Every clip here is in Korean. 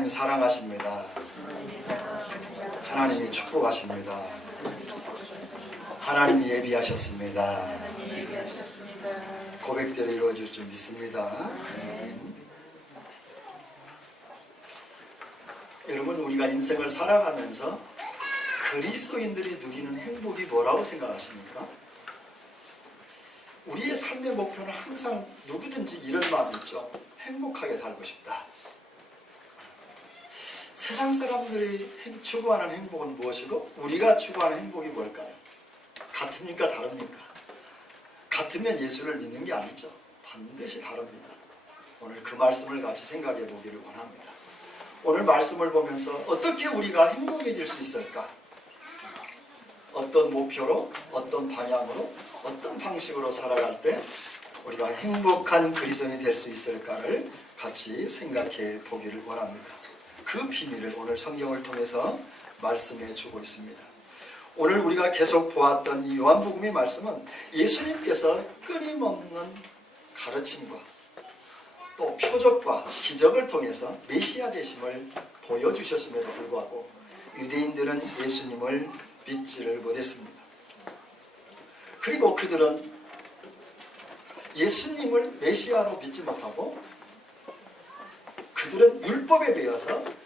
하나님이 사랑하십니다. 하나님이 축복하십니다. 하나님이 예비하셨습니다. 고백대로 이루어질 줄 믿습니다. 여러분, 우리가 인생을 살아가면서 그리스도인들이 누리는 행복이 뭐라고 생각하십니까? 우리의 삶의 목표는 항상 누구든지 이런 마음이 있죠. 행복하게 살고 싶다. 세상 사람들이 추구하는 행복은 무엇이고 우리가 추구하는 행복이 뭘까요? 같습니까? 다릅니까? 같으면 예수를 믿는 게 아니죠. 반드시 다릅니다. 오늘 그 말씀을 같이 생각해 보기를 원합니다. 오늘 말씀을 보면서 어떻게 우리가 행복해질 수 있을까? 어떤 목표로, 어떤 방향으로, 어떤 방식으로 살아갈 때 우리가 행복한 그리스도인이 될 수 있을까를 같이 생각해 보기를 원합니다. 그 비밀을 오늘 성경을 통해서 말씀해 주고 있습니다. 오늘 우리가 계속 보았던 이 요한복음의 말씀은 예수님께서 끊임없는 가르침과 또 표적과 기적을 통해서 메시아 되심을 보여주셨음에도 불구하고 유대인들은 예수님을 믿지를 못했습니다. 그리고 그들은 예수님을 메시아로 믿지 못하고 그들은 율법에 배워서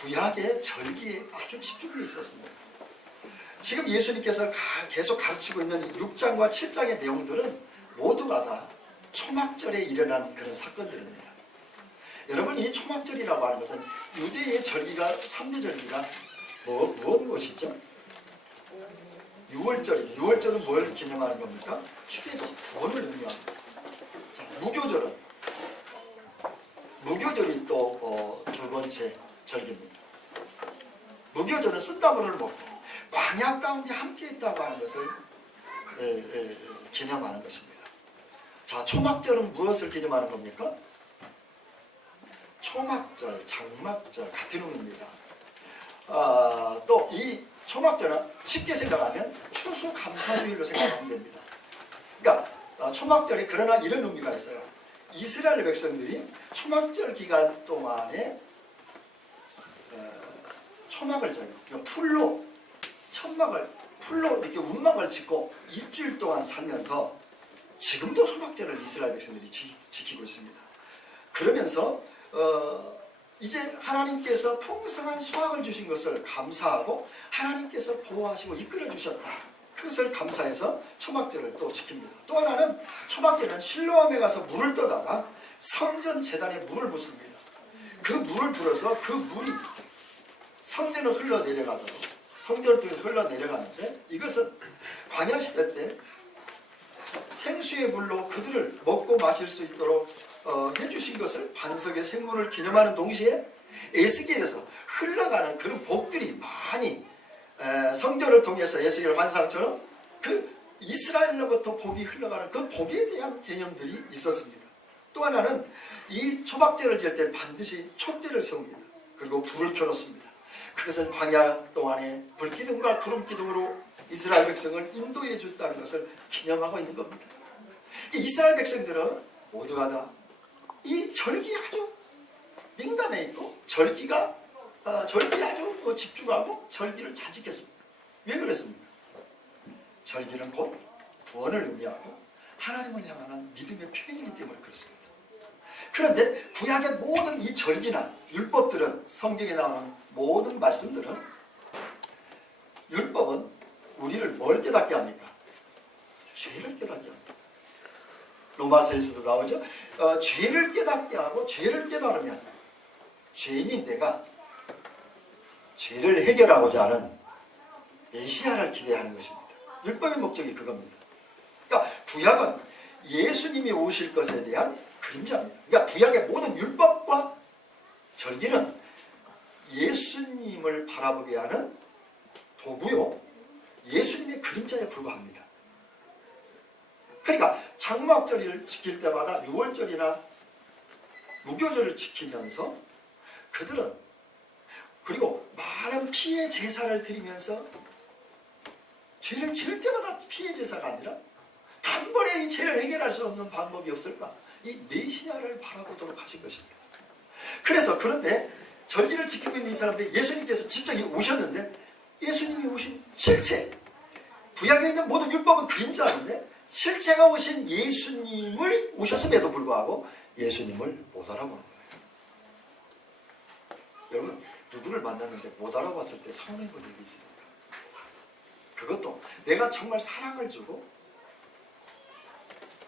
구약의 절기에 아주 집중되어 있었습니다. 지금 예수님께서 계속 가르치고 있는 6장과 7장의 내용들은 모두가 다 초막절에 일어난 그런 사건들입니다. 여러분, 이 초막절이라고 하는 것은 유대의 절기가 3대 절기가 무엇 것이죠? 6월절. 6월절은 뭘 기념하는 겁니까? 축의금, 구원을 의미합니다. 자, 무교절이 또 두 번째 절기입니다. 무교절은 쓴다물을 먹고 광야 가운데 함께 있다고 하는 것을 기념하는 것입니다. 자, 초막절은 무엇을 기념하는 겁니까? 초막절, 장막절 같은 의미입니다. 또 이 초막절은 쉽게 생각하면 추수감사주일로 생각하면 됩니다. 그러니까 초막절에 그러나 이런 의미가 있어요. 이스라엘 백성들이 초막절 기간 동안에 초막을 져요. 그러니까 풀로 이렇게 운막을 짓고 일주일 동안 살면서 지금도 초막절을 이스라엘 백성들이 지키고 있습니다. 그러면서 이제 하나님께서 풍성한 수확을 주신 것을 감사하고 하나님께서 보호하시고 이끌어 주셨다. 그것을 감사해서 초막절을 또 지킵니다. 또 하나는 초막절은 실로암에 가서 물을 떠다가 성전 제단에 물을 붓습니다. 그 물을 불어서 그 물이 성전을 흘러내려가도록 성전을 통해서 흘러내려가는데 이것은 광야시대 때 생수의 물로 그들을 먹고 마실 수 있도록 해주신 것을 반석의 생물을 기념하는 동시에 에스겔에서 흘러가는 그런 복들이 많이 성전을 통해서 에스겔 환상처럼 그 이스라엘로부터 복이 흘러가는 그 복에 대한 개념들이 있었습니다. 또 하나는 이 초막절을 지을 때는 반드시 촛대를 세웁니다. 그리고 불을 켜놓습니다. 그것은 광야 동안에 불기둥과 구름기둥으로 이스라엘 백성을 인도해 줬다는 것을 기념하고 있는 겁니다. 이스라엘 백성들은 모두가 다 이 절기에 아주 민감해 있고 절기에 아주 집중하고 절기를 잘 지켰습니다. 왜 그랬습니까? 절기는 곧 구원을 의미하고 하나님을 향한 믿음의 표현이기 때문에 그렇습니다. 그런데 구약의 모든 이 절기나 율법들은 성경에 나오는 모든 말씀들은 율법은 우리를 뭘 깨닫게 합니까? 죄를 깨닫게 합니다. 로마서에서도 나오죠. 죄를 깨닫게 하고 죄를 깨달으면 죄인인 내가 죄를 해결하고자 하는 메시아를 기대하는 것입니다. 율법의 목적이 그겁니다. 그러니까 구약은 예수님이 오실 것에 대한 그림자입니다. 그러니까 구약의 모든 율법과 절기는 예수님을 바라보게 하는 도구요, 예수님의 그림자에 불과합니다. 그러니까 장막절을 지킬 때마다 6월절이나 무교절을 지키면서 그들은 그리고 많은 피해 제사를 드리면서 죄를 지을 때마다 피해 제사가 아니라 단번에 이 죄를 해결할 수 없는 방법이 없을까? 이 메시아를 바라보도록 하신 것입니다. 그래서 그런데 절기를 지키고 있는 이 사람들이 예수님께서 직접 오셨는데 예수님이 오신 실체, 구약에 있는 모든 율법은 그림자인데 실체가 오신 예수님을 오셨음에도 불구하고 예수님을 못 알아보는 거예요. 여러분, 누구를 만났는데 못 알아봤을 때 서운해본 일이 있습니까? 그것도 내가 정말 사랑을 주고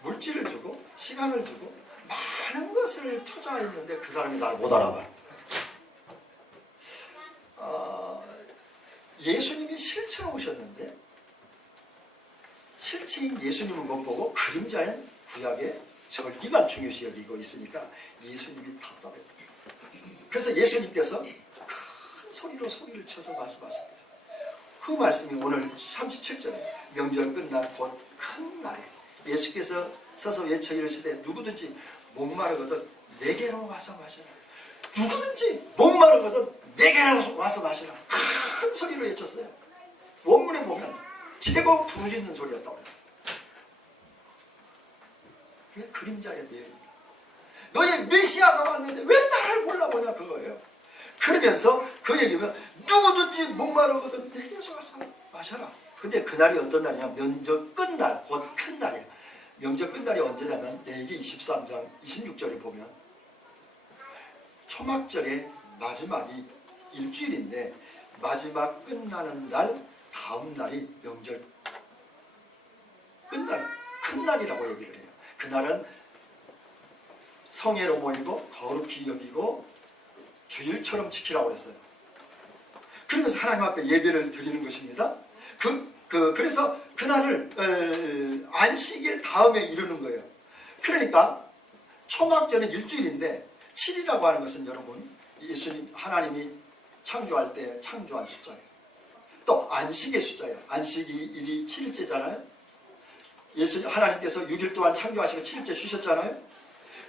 물질을 주고 시간을 주고 많은 것을 투자했는데 그 사람이 나를 못 알아봐. 예수님이 실체가 오셨는데 실체인 예수님을 못 보고 그림자인 구약의 절기만 중요시 여기고 있으니까 예수님이 답답했습니다. 그래서 예수님께서 큰 소리로 소리를 쳐서 말씀하십니다. 그 말씀이 오늘 37절에 명절 끝날 곧 큰 날에 예수께서 서서 외쳐 이르시되 누구든지 목마르거든 내게로 와서 마시라. 누구든지 목마르거든 내게로 와서 마시라. 큰 소리로 외쳤어요. 원문에 보면 제법 부르짖는 소리였다고 그랬어요. 왜 그림자의 매입니다. 너의 메시아가 왔는데 왜 나를 몰라보냐 그거예요. 그러면서 그 얘기면 누구든지 목마르거든 내게서 와서 마셔라. 근데 그날이 어떤 날이냐, 명절 끝날 곧 큰 날이에요. 명절 끝날이 언제냐면 레위기 23장 26절에 보면 초막절의 마지막이 일주일인데 마지막 끝나는 날 다음 날이 명절 끝날 큰 날이라고 얘기를 해요. 그날은 성회로 모이고 거룩히 여기고 주일처럼 지키라고 그랬어요. 그러면서 하나님 앞에 예배를 드리는 것입니다. 그래서 그날을 안식일 다음에 이루는 거예요. 그러니까 초막절은 일주일인데 7이라고 하는 것은 여러분 예수님 하나님이 창조할 때 창조한 숫자예요. 또 안식의 숫자예요. 안식이 일이 7일째잖아요. 하나님께서 6일 동안 창조하시고 7일째 쉬셨잖아요.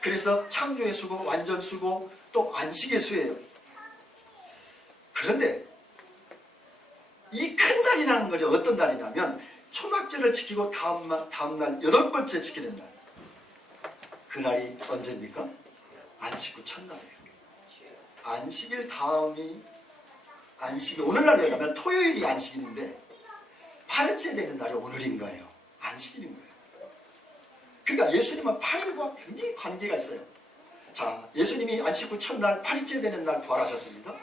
그래서 창조의 수고, 완전 수고, 또 안식의 수예요. 그런데 이 큰 날이라는 거죠. 어떤 날이냐면 초막절을 지키고 다음날 8번째 지키는 날. 그날이 언제입니까? 안식 후 첫날이에요. 안식일 다음이 오늘날에 가면 토요일이 안식일인데 8일째 되는 날이 오늘인 거예요. 안식일인 거예요. 그러니까 예수님은 8일과 굉장히 관계가 있어요. 자, 예수님이 안식 후 첫날 8일째 되는 날 부활하셨습니다.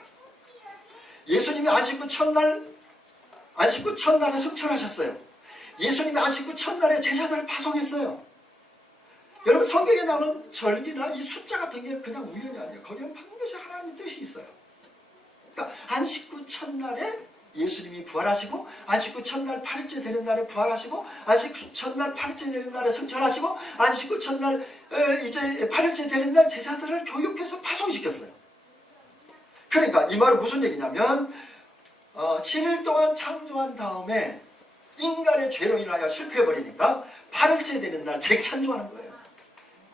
예수님이 안식 후 첫날에 승천하셨어요. 예수님이 안식 후 첫날에 제자들을 파송했어요. 여러분 성경에 나오는 절기나 이 숫자 같은 게 그냥 우연이 아니에요. 거기는 반드시 하나님의 뜻이 있어요. 그러니까 안식 후 첫날에 예수님이 부활하시고 안식 후 첫날 8일째 되는 날에 부활하시고 안식 후 첫날 8일째 되는 날에 승천하시고 안식 후 첫날 이제 8일째 되는 날 제자들을 교육해서 파송시켰어요. 그러니까 이 말은 무슨 얘기냐면 7일 동안 창조한 다음에 인간의 죄로 인하여 실패해버리니까 8일째 되는 날 재창조하는 거예요.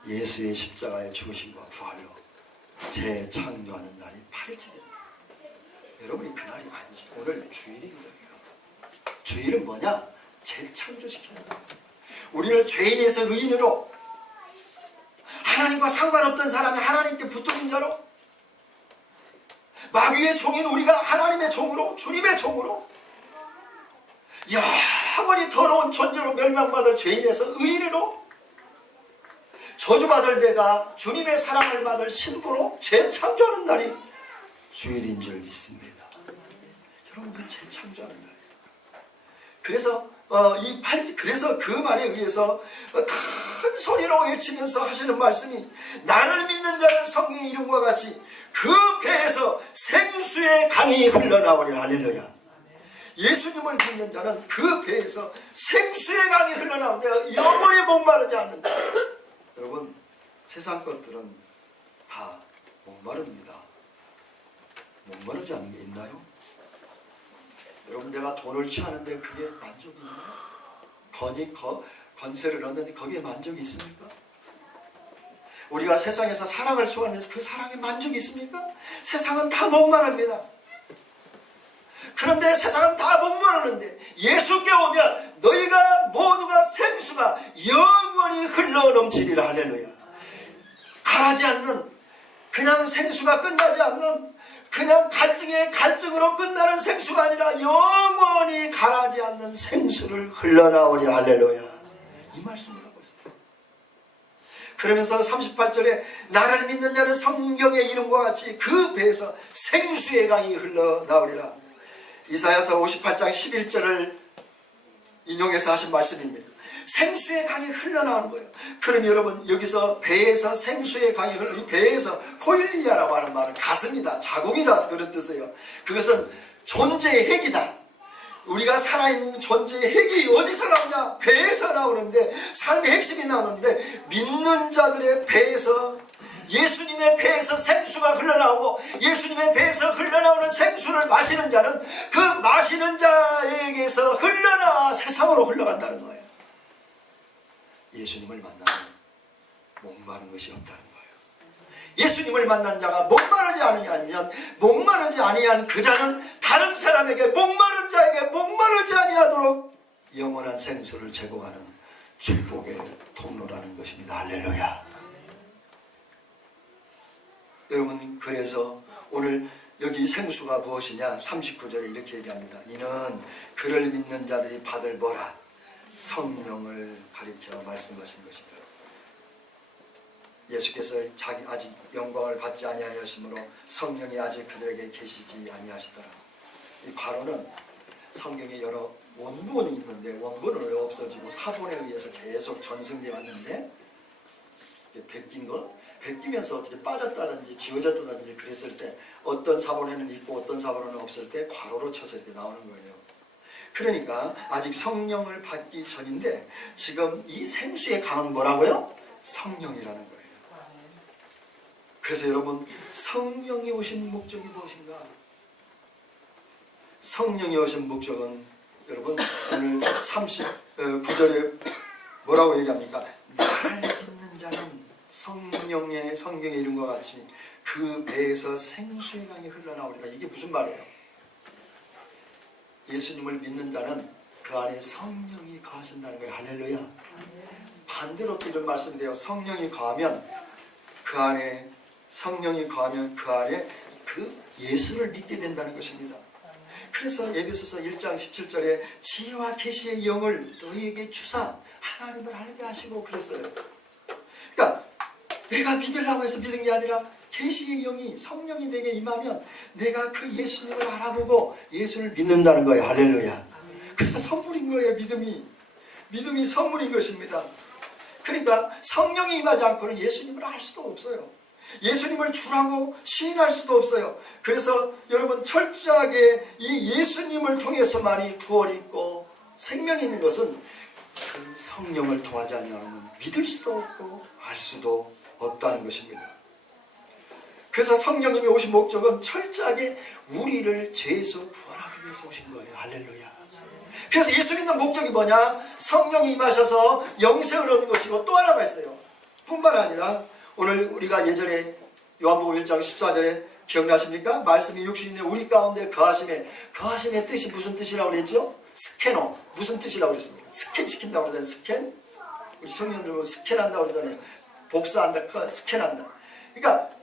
예수의 십자가의 죽으심과 부활로 재창조하는 날이 8일째 되는 거예요. 여러분이 그날이 아니지. 오늘 주일인 거예요. 주일은 뭐냐? 재창조시키는 거예요. 우리를 죄인에서 의인으로 하나님과 상관없던 사람이 하나님께 붙들린 자로 마귀의 종인 우리가 하나님의 종으로 주님의 종으로 영원히 더러운 존재로 멸망받을 죄인에서 의인으로 저주받을 내가 주님의 사랑을 받을 신부로 재창조하는 날이 주일인 줄 믿습니다. 여러분들이 재창조하는 날이에요. 그래서 그래서 그 말에 의해서 큰 소리로 외치면서 하시는 말씀이 나를 믿는 자는 성경의 이름과 같이 그 배에서 생수의 강이 흘러나오리라. 할렐루야. 예수님을 믿는 자는 그 배에서 생수의 강이 흘러나오는데 영원히 목마르지 않는다. 여러분 세상 것들은 다 목마릅니다. 목마르지 않는 게 있나요? 여러분 내가 돈을 취하는데 그게 만족이 있나요? 권세를 얻는데 거기에 만족이 있습니까? 우리가 세상에서 사랑을 추구하는데 그 사랑에 만족이 있습니까? 세상은 다 목마릅니다. 그런데 세상은 다 목마르는데 예수께 오면 너희가 모두가 생수가 영원히 흘러넘치리라. 할렐루야. 가라지 않는 그냥 생수가 끝나지 않는, 그냥 갈증의 갈증으로 끝나는 생수가 아니라 영원히 가라지 않는 생수를 흘러나오리. 할렐루야. 이 말씀을 하고 있어요. 그러면서 38절에 나를 믿는 자는 성경의 이름과 같이 그 배에서 생수의 강이 흘러나오리라. 이사야서 58장 11절을 인용해서 하신 말씀입니다. 생수의 강이 흘러나오는 거예요. 그럼 여러분, 여기서 배에서 생수의 강이 흘러, 이 배에서 코일리아라고 하는 말은 가슴이다, 자궁이다, 그런 뜻이에요. 그것은 존재의 핵이다. 우리가 살아있는 존재의 핵이 어디서 나오냐? 배에서 나오는데, 삶의 핵심이 나오는데, 믿는 자들의 배에서, 예수님의 배에서 생수가 흘러나오고, 예수님의 배에서 흘러나오는 생수를 마시는 자는 그 마시는 자에게서 흘러나와 세상으로 흘러간다는 거예요. 예수님을 만나면 목마른 것이 없다는 거예요. 예수님을 만난 자가 목마르지 않으면 목마르지 아니한 그 자는 다른 사람에게, 목마른 자에게 목마르지 아니하도록 영원한 생수를 제공하는 축복의 통로라는 것입니다. 할렐루야. 여러분, 그래서 오늘 여기 생수가 무엇이냐? 39절에 이렇게 얘기합니다. 이는 그를 믿는 자들이 받을 뭐라? 성령을 가리켜 말씀하신 것입니다. 예수께서 자기 아직 영광을 받지 아니하였으므로 성령이 아직 그들에게 계시지 아니하시더라. 이 과로는 성경에 여러 원본이 있는데 원본은 왜 없어지고 사본에 의해서 계속 전승되어 왔는데, 베낀 것, 베끼면서 어떻게 빠졌다든지 지워졌다든지 그랬을 때 어떤 사본에는 있고 어떤 사본에는 없을 때 괄호로 쳐서 이렇게 나오는 거예요. 그러니까 아직 성령을 받기 전인데 지금 이 생수의 강은 뭐라고요? 성령이라는 거예요. 그래서 여러분, 성령이 오신 목적이 무엇인가? 성령이 오신 목적은 여러분 오늘 39절에 뭐라고 얘기합니까? 나를 믿는 자는 성령의 이름과 같이 그 배에서 생수의 강이 흘러나오리라. 이게 무슨 말이에요? 예수님을 믿는 자는 그 안에 성령이 거하신다는 거예요. 할렐루야. 반대로 또 이런 말씀이 돼요. 성령이 거하면 그 안에 그 예수를 믿게 된다는 것입니다. 그래서 에베소서 1장 17절에 지혜와 계시의 영을 너희에게 주사 하나님을 알게 하시고 그랬어요. 그러니까 내가 믿으려고 해서 믿은 게 아니라 계시의 영이, 성령이 내게 임하면 내가 그 예수님을 알아보고 예수를 믿는다는 거예요. 할렐루야. 그래서 선물인 거예요. 믿음이 선물인 것입니다. 그러니까 성령이 임하지 않고는 예수님을 알 수도 없어요. 예수님을 주라고 시인할 수도 없어요. 그래서 여러분, 철저하게 이 예수님을 통해서만이 구원이 있고 생명이 있는 것은 그 성령을 통하지 않으면 믿을 수도 없고 알 수도 없다는 것입니다. 그래서 성령님이 오신 목적은 철저하게 우리를 죄에서 구원하기 위해서 오신 거예요. 할렐루야. 그래서 예수 믿는 목적이 뭐냐? 성령이 임하셔서 영생을 얻는 것이고, 또 하나가 있어요. 뿐만 아니라 오늘 우리가 예전에 요한복음 1장 14절에 기억나십니까? 말씀이 육신인데 우리 가운데 거하심의 뜻이 무슨 뜻이라고 그랬죠? 스캐너. 무슨 뜻이라고 그랬습니까? 스캔시킨다고 그러잖아요. 스캔. 우리 청년들 보면 스캔한다고 그러잖아요. 복사한다, 스캔한다. 그러니까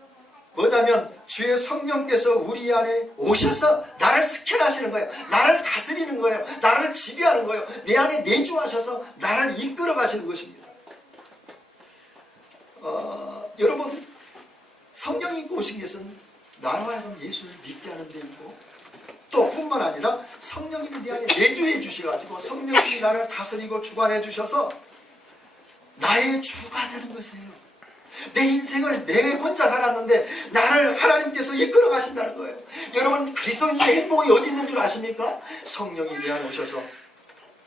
뭐냐면 주의 성령께서 우리 안에 오셔서 나를 스캔하시는 거예요. 나를 다스리는 거예요. 나를 지배하는 거예요. 내 안에 내주하셔서 나를 이끌어 가시는 것입니다. 여러분, 성령이 오신 것은 나로 하여금 예수를 믿게 하는 데 있고, 또 뿐만 아니라 성령님이 내 안에 내주해 주셔가지고 성령님이 나를 다스리고 주관해 주셔서 나의 주가 되는 것이에요. 내 인생을 내 혼자 살았는데 나를 하나님께서 이끌어 가신다는 거예요. 여러분, 그리스도인의 행복이 어디 있는 줄 아십니까? 성령이 내 안에 오셔서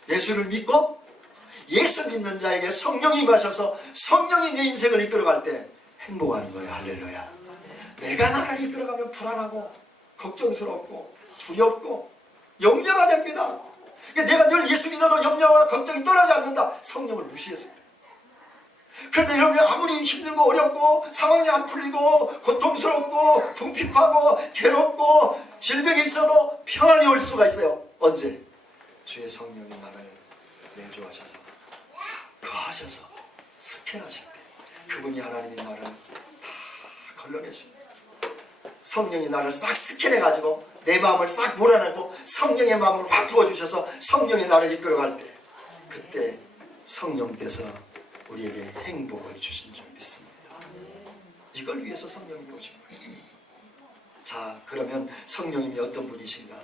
예수를 믿고 예수 믿는 자에게 성령이 임하셔서 성령이 내 인생을 이끌어갈 때 행복하는 거예요. 할렐루야. 내가 나를 이끌어가면 불안하고 걱정스럽고 두렵고 염려가 됩니다. 내가 늘 예수 믿어도 염려와 걱정이 떠나지 않는다. 성령을 무시해서. 그런데 여러분이 아무리 힘들고 어렵고 상황이 안 풀리고 고통스럽고 궁핍하고 괴롭고 질병이 있어도 평안이 올 수가 있어요. 언제? 주의 성령이 나를 내주하셔서 거하셔서 스캔하실 때 그분이 하나님이 나를 다 걸러내십니다. 성령이 나를 싹 스캔해가지고 내 마음을 싹 몰아내고 성령의 마음을 확 부어주셔서 성령이 나를 이끌어갈 때, 그때 성령께서 우리에게 행복을 주신 줄 믿습니다. 이걸 위해서 성령님이 오신 거예요. 자, 그러면 성령님이 어떤 분이신가?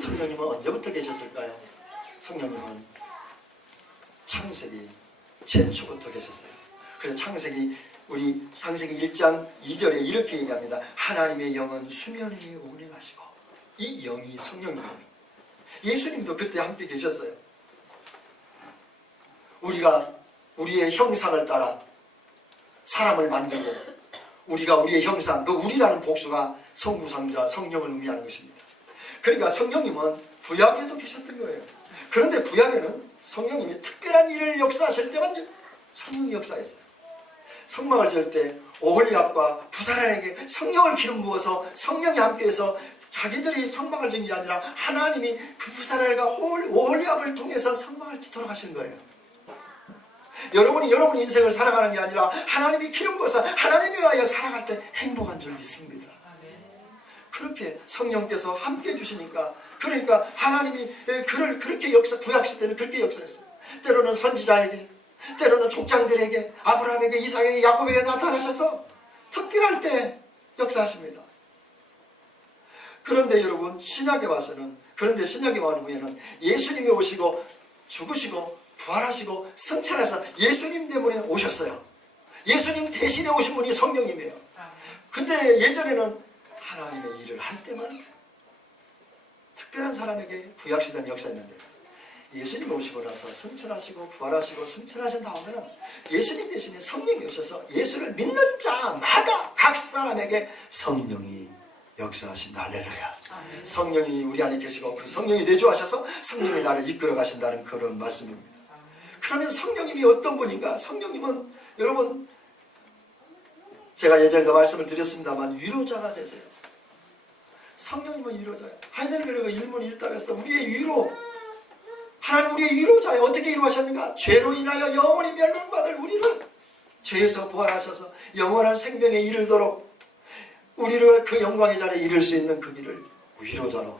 성령님은 언제부터 계셨을까요? 성령님은 창세기 최초부터 계셨어요. 그래서 우리 창세기 1장 2절에 이렇게 얘기합니다. 하나님의 영은 수면 위에 운행하시고, 이 영이 성령님이에요. 예수님도 그때 함께 계셨어요. 우리가 우리의 형상을 따라 사람을 만들고, 우리가 우리의 형상, 그 우리라는 복수가 성부상자 성령을 의미하는 것입니다. 그러니까 성령님은 구약에도 계셨던 거예요. 그런데 구약에는 성령님이 특별한 일을 역사하실 때만 성령이 역사했어요. 성막을 지을 때 오홀리압과 부사란에게 성령을 기름 부어서 성령이 함께해서 자기들이 성막을 지은 게 아니라 하나님이 그 부사란과 오홀리압을 통해서 성막을 짓도록 하신 거예요. 여러분이 여러분 인생을 살아가는 게 아니라 하나님이 기름 부어서 하나님에 의하여 살아갈 때 행복한 줄 믿습니다. 그렇게 성령께서 함께 해주시니까, 그러니까 하나님이 그를 그렇게 구약시대는 그렇게 역사했어요. 때로는 선지자에게, 때로는 족장들에게, 아브라함에게, 이삭에게, 야곱에게 나타나셔서 특별할 때 역사하십니다. 그런데 여러분, 신약에 와서는, 그런데 신약에 와는 후에는 예수님이 오시고 죽으시고 부활하시고 성찬해서 예수님 때문에 오셨어요. 예수님 대신에 오신 분이 성령님이에요. 근데 예전에는 하나님의 일을 할 때만 특별한 사람에게 구약시대는 역사했는데, 예수님 오시고 나서 성천하시고 부활하시고 성천하신 다음에는 예수님 대신에 성령이 오셔서 예수를 믿는 자마다 각 사람에게 성령이 역사하신다. 할렐루야. 성령이 우리 안에 계시고 그 성령이 내주하셔서 성령이 나를 이끌어 가신다는 그런 말씀입니다. 그러면 성령님이 어떤 분인가? 성령님은 여러분, 제가 예전에도 말씀을 드렸습니다만 위로자가 되세요. 성령님은 위로자예요. 하이델베르그 일문 일답에서 우리의 위로, 하나님 우리의 위로자예요. 어떻게 위로하셨는가? 죄로 인하여 영원히 멸망받을 우리를 죄에서 부활하셔서 영원한 생명에 이르도록 우리를 그 영광의 자리에 이를 수 있는 그 길을 위로자로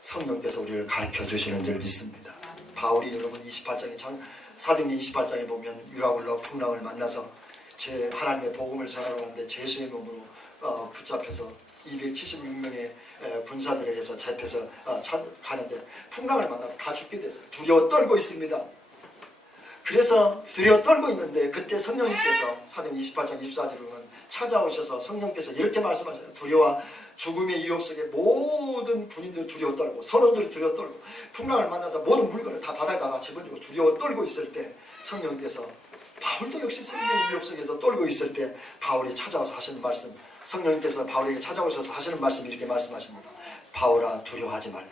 성령께서 우리를 가르쳐 주시는 줄 믿습니다. 바울이 여러분 28장에 사도행전 28장에 보면 유라굴로 풍랑을 만나서 하나님의 복음을 전하러 가는데 죄수의 몸으로 붙잡혀서 276명의 군사들에게서 잡혀서 가는데 풍랑을 만나서 다 죽게 됐어요. 두려워 떨고 있습니다. 그래서 두려워 떨고 있는데 그때 성령님께서 사도행전 28장 24절에 보면 찾아오셔서 성령께서 이렇게 말씀하셔요. 두려워 죽음의 위협 속에 모든 군인들 두려워 떨고 선원들이 두려워 떨고 풍랑을 만나서 모든 물건을 다 바다에다 다 집어주고 두려워 떨고 있을 때 성령께서, 바울도 역시 성령의 위협 속에서 떨고 있을 때 바울이 찾아와서 하시는 말씀, 성령님께서 바울에게 찾아오셔서 하시는 말씀 이렇게 말씀하십니다. 바울아 두려워하지 말라.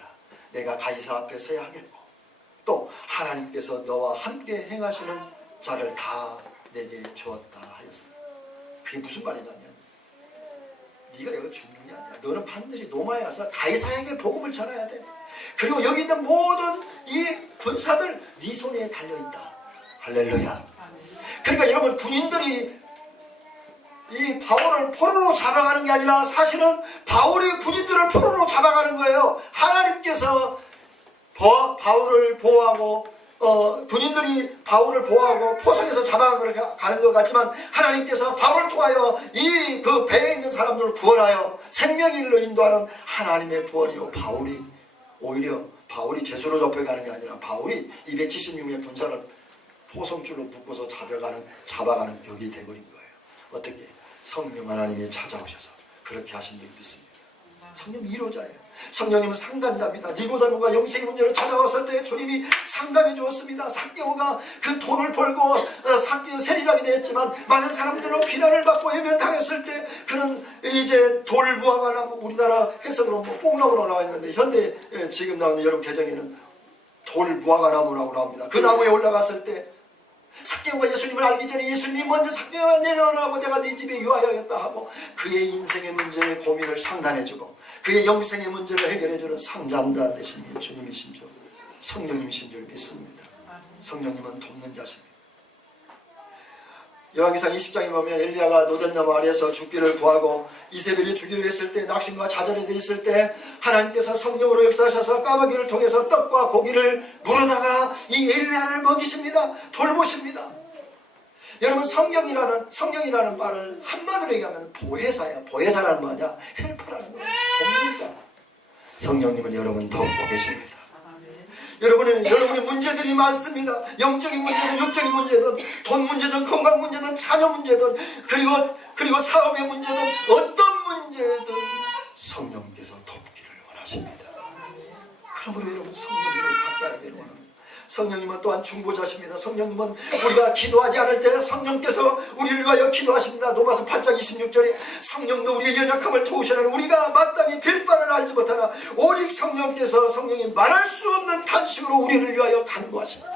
내가 가이사 앞에 서야 하겠고 또 하나님께서 너와 함께 행하시는 자를 다 내게 주었다 하였습니다. 그게 무슨 말이냐면 네가 여기 죽는 게 아니야. 너는 반드시 로마에 가서 가이사에게 복음을 전해야 돼. 그리고 여기 있는 모든 이 군사들 네 손에 달려있다. 할렐루야. 그러니까 여러분, 군인들이 이 바울을 포로로 잡아가는 게 아니라 사실은 바울이 군인들을 포로로 잡아가는 거예요. 하나님께서 바울을 보호하고 군인들이 바울을 보호하고 포성에서 잡아가는 것 같지만 하나님께서 바울을 통하여 이 그 배에 있는 사람들을 구원하여 생명의 일로 인도하는 하나님의 구원이요, 오히려 바울이 죄수로 잡혀가는 게 아니라 바울이 276명의 군사를 포성줄로 묶어서 잡아가는 벽이 되어버린 거예요. 어떻게? 성령 하나님이 찾아오셔서 그렇게 하신 줄 믿습니다. 성령 위로자예요. 성령님은 상담자입니다. 니고데모가 영생의 문제로 찾아왔을 때 주님이 상담해 주었습니다. 삭개오가 그 돈을 벌고 삭개오 세리장이 되었지만 많은 사람들로 비난을 받고 해면당했을 때 그는 이제 돌무화과 나무, 우리나라 해석으로 뽕나무로 나와 있는데 현대 지금 나오는 여러분 개정에는 돌무화과 나무라고 나옵니다. 그 나무에 올라갔을 때 삭개오가 예수님을 알기 전에 예수님이 먼저 삭개오가 내려오라고 내가 네 집에 유하여야겠다 하고 그의 인생의 문제의 고민을 상담해주고 그의 영생의 문제를 해결해주는 상담자 되신 주님이신 줄, 성령님이신 줄 믿습니다. 성령님은 돕는 자십니다. 열왕기상 20장에 보면 엘리야가 노전나무 아래에서 죽기를 구하고 이세벨이 죽이려 했을 때, 낙심과 좌절이 돼 있을 때 하나님께서 성령으로 역사하셔서 까마귀를 통해서 떡과 고기를 물어다가 이 엘리야를 먹이십니다. 돌보십니다. 여러분, 성령이라는 말을 한마디로 얘기하면 보혜사야. 보혜사라는 뭐냐? 헬퍼라는 거야. 돕는자. 성령님은 여러분 돕고 계십니다. 여러분의 문제들이 많습니다. 영적인 문제든 육적인 문제든 돈 문제든 건강 문제든 자녀 문제든 그리고 사업의 문제든 어떤 문제든 성령께서 돕기를 원하십니다. 그러므로 여러분 성령님을 가까이 원합니다. 성령님은 또한 중보자십니다. 성령님은 우리가 기도하지 않을 때 성령께서 우리를 위하여 기도하십니다. 로마서 8장 26절에 성령도 우리의 연약함을 도우시나니 우리가 마땅히 빌 바를 알지 못하나 오직 성령이 말할 수 없는 탄식으로 우리를 위하여 간구하십니다.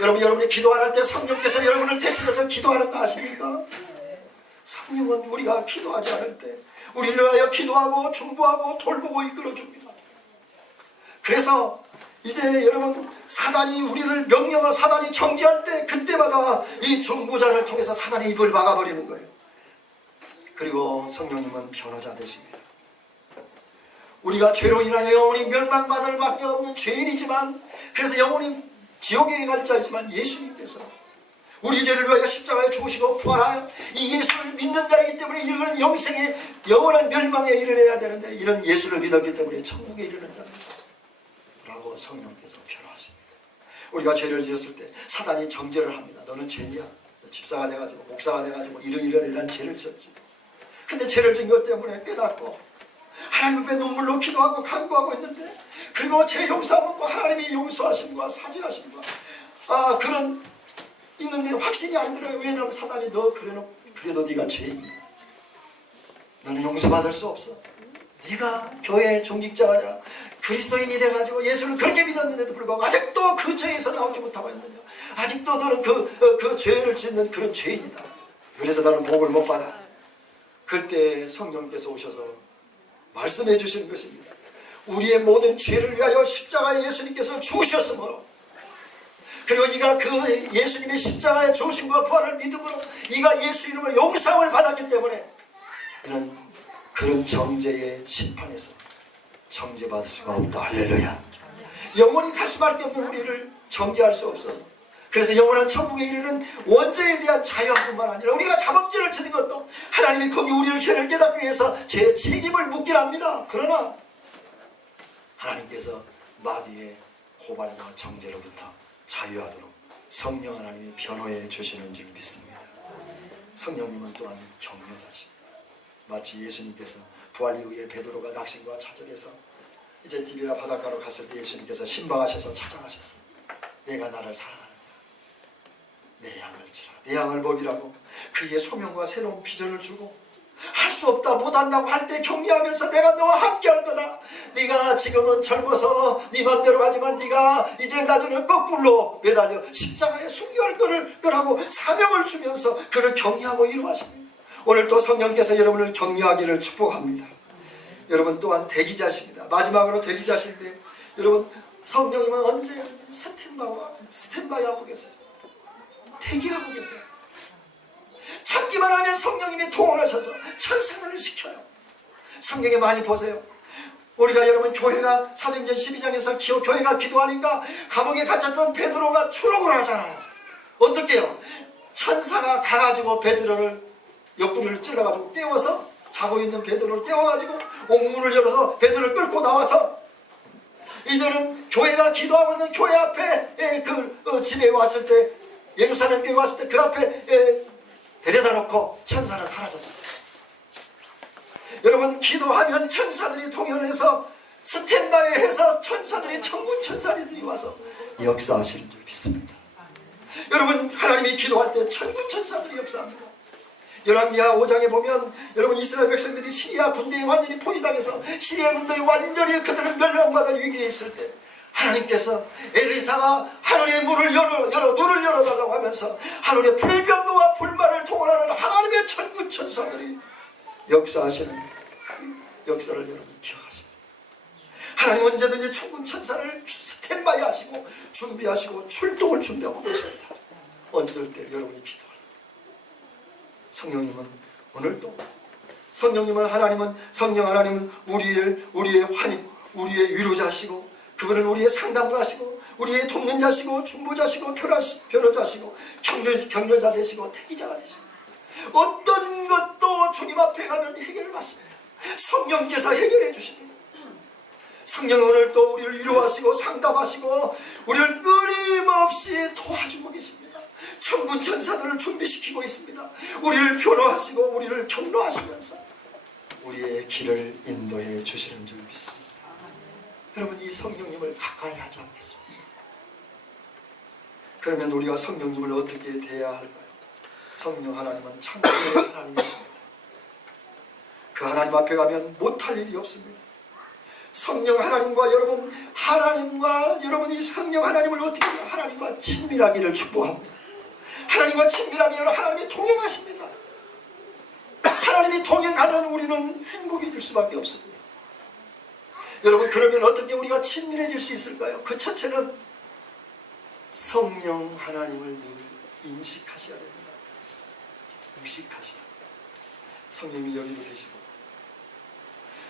여러분이 기도 안 할 때 성령께서 여러분을 대신해서 기도하는 거 아십니까? 성령은 우리가 기도하지 않을 때 우리를 위하여 기도하고 중보하고 돌보고 이끌어줍니다. 그래서 이제 여러분, 사단이 우리를 명령하고 사단이 정죄할 때 그때마다 이 중보자를 통해서 사단의 입을 막아버리는 거예요. 그리고 성령님은 변호자 되십니다. 우리가 죄로 인하여 영원히 멸망받을 밖에 없는 죄인이지만, 그래서 영원히 지옥에 갈 자이지만 예수님께서 우리 죄를 위하여 십자가에 죽으시고 부활하여 이 예수를 믿는 자이기 때문에 이런 영생의 영원한 멸망에 이르러야 되는데, 이런 예수를 믿었기 때문에 천국에 이르는 자입니다 라고 성령께서 변호하십니다. 우리가 죄를 지었을 때 사단이 정죄를 합니다. 너는 죄냐? 너 집사가 돼가지고 목사가 돼가지고 이런 죄를 지었지. 근데 죄를 지은 것 때문에 깨닫고 하나님 앞에 눈물로 기도하고 간구하고 있는데, 그리고 죄 용서 먹고 하나님이 용서하심과 사죄하심과 그런 있는데 확신이 안 들어요. 왜냐하면 사단이 너 그래도 네가 죄인이야. 너는 용서받을 수 없어. 네가 교회 종직자가 아니라 그리스도인이 돼가지고 예수를 그렇게 믿었는데도 불구하고 아직도 그 죄에서 나오지 못하고 있느냐. 아직도 너는 그 죄를 짓는 그런 죄인이다. 그래서 너는 복을 못 받아. 그때 성령께서 오셔서 말씀해 주시는 것입니다. 우리의 모든 죄를 위하여 십자가에 예수님께서 죽으셨으므로, 그리고 이가 그 예수님의 십자가의 죽으심과 부활을 믿음으로 이가 예수 이름으로 용서함을 받았기 때문에 이는 그런 정죄의 심판에서 정죄받을 수가 없다. 할렐루야. 영원히 갈 수밖에 없는 우리를 정죄할 수 없어. 그래서 영원한 천국에 이르는 원죄에 대한 자유함뿐만 아니라 우리가 자범죄를 지은 것도 하나님이 거기 우리를 죄를 깨닫기 위해서 제 책임을 묻긴 합니다. 그러나 하나님께서 마귀의 고발과 정죄로부터 자유하도록 성령 하나님이 변호해 주시는 줄 믿습니다. 성령님은 또한 격려하십니다. 마치 예수님께서 부활 이후에 베드로가 낙심과 좌절해서 이제 디비라 바닷가로 갔을 때 예수님께서 신방하셔서 찾아가셔서 내가 나를 사랑하느냐, 내 양을 치라, 내 양을 먹이라고 그의 소명과 새로운 비전을 주고, 할 수 없다 못한다고 할 때 격려하면서 내가 너와 함께 할 거다. 네가 지금은 젊어서 네 맘대로 가지만 네가 이제 나중에 거꾸로 매달려 십자가에 순교할 거라고 사명을 주면서 그를 격려하고 위로하십니다. 오늘 또 성령께서 여러분을 격려하기를 축복합니다. 여러분 또한 대기자십니다. 마지막으로 대기자신데, 여러분 성령님은 언제 스탠바이 하고 계세요. 대기하고 계세요. 찾기만 하면 성령님이 동원하셔서 천사들을 시켜요. 성경에 많이 보세요. 우리가 여러분 교회가 사도행전 12장에서 교회가 기도하니까 감옥에 갇혔던 베드로가 추록을 하잖아요. 어떻게 해요? 천사가 가가지고 베드로를 옆구리를 찔러가지고 깨워서, 자고 있는 베드로를 깨워가지고 옥문을 열어서 베드로를 끌고 나와서, 이제는 교회가 기도하고 있는 교회 앞에 집에 왔을 때, 예루살렘 교회 왔을 때 그 앞에 데려다 놓고 천사는 사라졌습니다. 여러분 기도하면 천사들이 동원해서 스탠바이 해서 천사들이, 천군 천사들이 와서 역사하시는 줄 믿습니다. 여러분 하나님이 기도할 때 천군 천사들이 역사합니다. 열왕기하 5장에 보면 여러분 이스라엘 백성들이 시리아 군대에 완전히 포위당해서 시리아 군대에 완전히 그들은 멸망받을 위기에 있을 때 하나님께서 엘리사가 하늘의 문을 눈을 열어달라고 하면서 하늘의 불병거와 불말을 동원하는 하나님의 천군 천사들이 역사하시는 그 역사를 여러분 기억하십니다. 하나님 언제든지 천군 천사를 스탠바이 하시고 준비하시고 출동을 준비하고 계십니다. 언제들 때 여러분이 기도할 때 성령님은 오늘도 성령님은 하나님은 성령 하나님은 우리의 환희, 우리의 위로자시고 그분은 우리의 상담가시고 우리의 돕는 자시고 중보자시고 변호자시고 격려자 되시고 태기자가 되시고 어떤 것도 주님 앞에 가면 해결을 받습니다. 성령께서 해결해 주십니다. 성령은 오늘 또 우리를 위로하시고 상담하시고 우리를 끊임없이 도와주고 계십니다. 천군 천사들을 준비시키고 있습니다. 우리를 변호하시고 우리를 격려하시면서 우리의 길을 인도해 주시는 줄 믿습니다. 여러분, 이 성령님을 가까이 하지 않겠습니까? 그러면 우리가 성령님을 어떻게 대해야 할까요? 성령 하나님은 창조의 하나님이십니다. 그 하나님 앞에 가면 못할 일이 없습니다. 성령 하나님과 여러분이 성령 하나님을 어떻게 해요? 하나님과 친밀하기를 축복합니다. 하나님과 친밀하면 하나님이 동행하십니다. 하나님이 동행하면 우리는 행복해질 수밖에 없습니다. 여러분, 그러면 어떻게 우리가 친밀해질 수 있을까요? 그 첫째는 성령 하나님을 늘 인식하셔야 됩니다. 의식하셔야 됩니다. 성령이 여기도 계시고